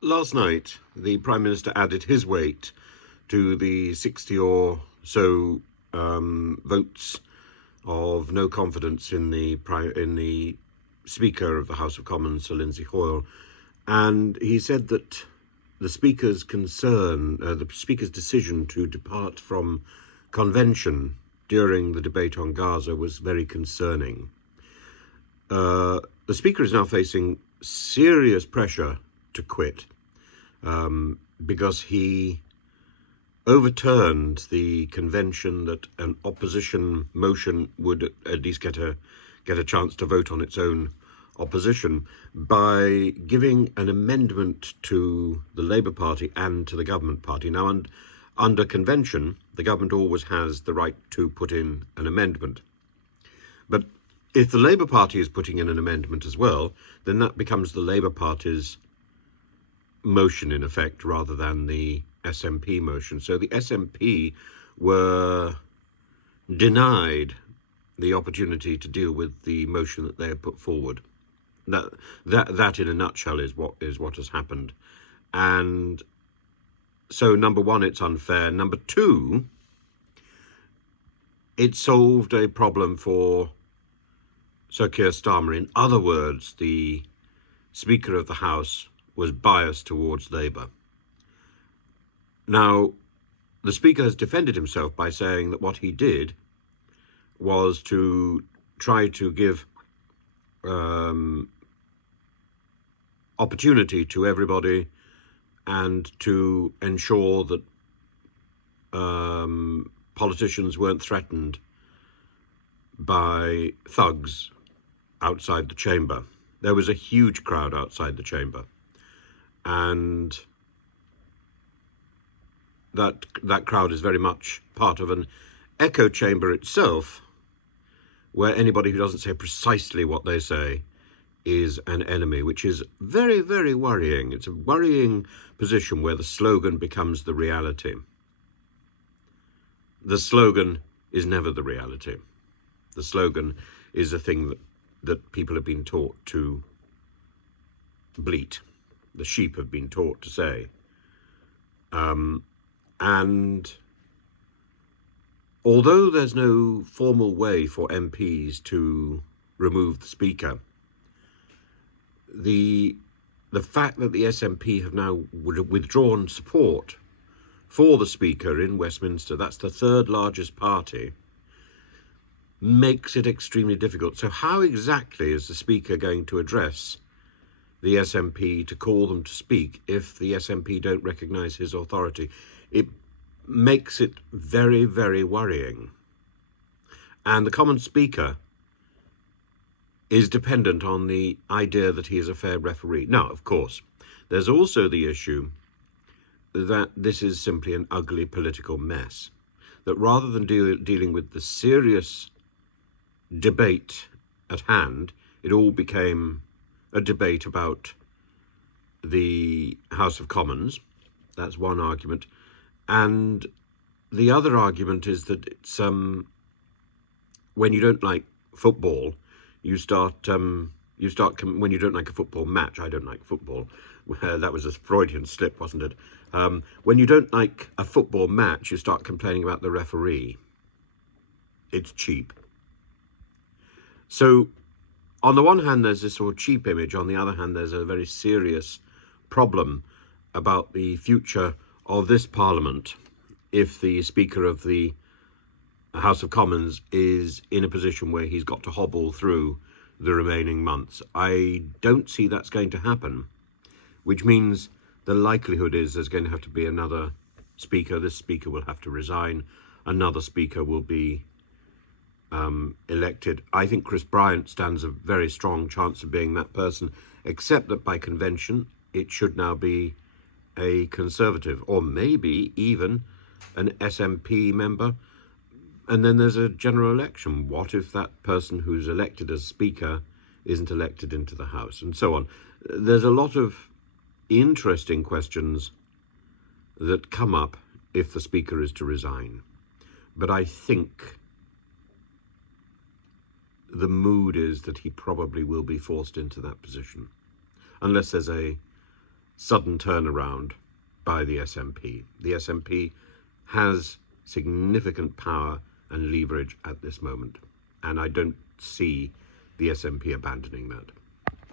Last night, the Prime Minister added his weight to the 60 or so votes of no confidence in the Speaker of the House of Commons, Sir Lindsay Hoyle, and he said that the Speaker's decision to depart from convention during the debate on Gaza was very concerning. The Speaker is now facing serious pressure to quit because he overturned the convention that an opposition motion would at least get a chance to vote on its own opposition by giving an amendment to the Labour Party and to the government party. Now, under convention, the government always has the right to put in an amendment. But if the Labour Party is putting in an amendment as well, then that becomes the Labour Party's motion in effect rather than the SNP motion. So the SNP were denied the opportunity to deal with the motion that they had put forward. That in a nutshell is what has happened. And so number one, it's unfair. Number two, it solved a problem for Sir Keir Starmer. In other words, the Speaker of the House was biased towards Labour. Now, the Speaker has defended himself by saying that what he did was to try to give opportunity to everybody and to ensure that politicians weren't threatened by thugs outside the chamber. There was a huge crowd outside the chamber, and that crowd is very much part of an echo chamber itself, where anybody who doesn't say precisely what they say is an enemy, which is very, very worrying. It's a worrying position where the slogan becomes the reality. The slogan is never the reality. The slogan is a thing that people have been taught to bleat. The sheep have been taught to say. And although there's no formal way for MPs to remove the Speaker, the fact that the SNP have now withdrawn support for the Speaker in Westminster, that's the third largest party, makes it extremely difficult. So how exactly is the Speaker going to address the SNP to call them to speak if the SNP don't recognise his authority? It makes it very, very worrying. And the Commons Speaker is dependent on the idea that he is a fair referee. Now, of course, there's also the issue that this is simply an ugly political mess, that rather than dealing with the serious debate at hand, it all became a debate about the House of Commons. That's one argument. And the other argument is that it's when you don't like football, you start when you don't like a football match. I don't like football. That was a Freudian slip, wasn't it? When you don't like a football match, you start complaining about the referee. It's cheap. So on the one hand, there's this sort of cheap image. On the other hand, there's a very serious problem about the future of this Parliament if the Speaker of the House of Commons is in a position where he's got to hobble through the remaining months. I don't see that's going to happen, which means the likelihood is there's going to have to be another Speaker. This Speaker will have to resign. Another Speaker will be elected. I think Chris Bryant stands a very strong chance of being that person, except that by convention it should now be a Conservative, or maybe even an SNP member. And then there's a general election. What if that person who's elected as Speaker isn't elected into the House, and so on? There's a lot of interesting questions that come up if the Speaker is to resign. But I think the mood is that he probably will be forced into that position, unless there's a sudden turnaround by the SNP. The SNP has significant power and leverage at this moment, and I don't see the SNP abandoning that.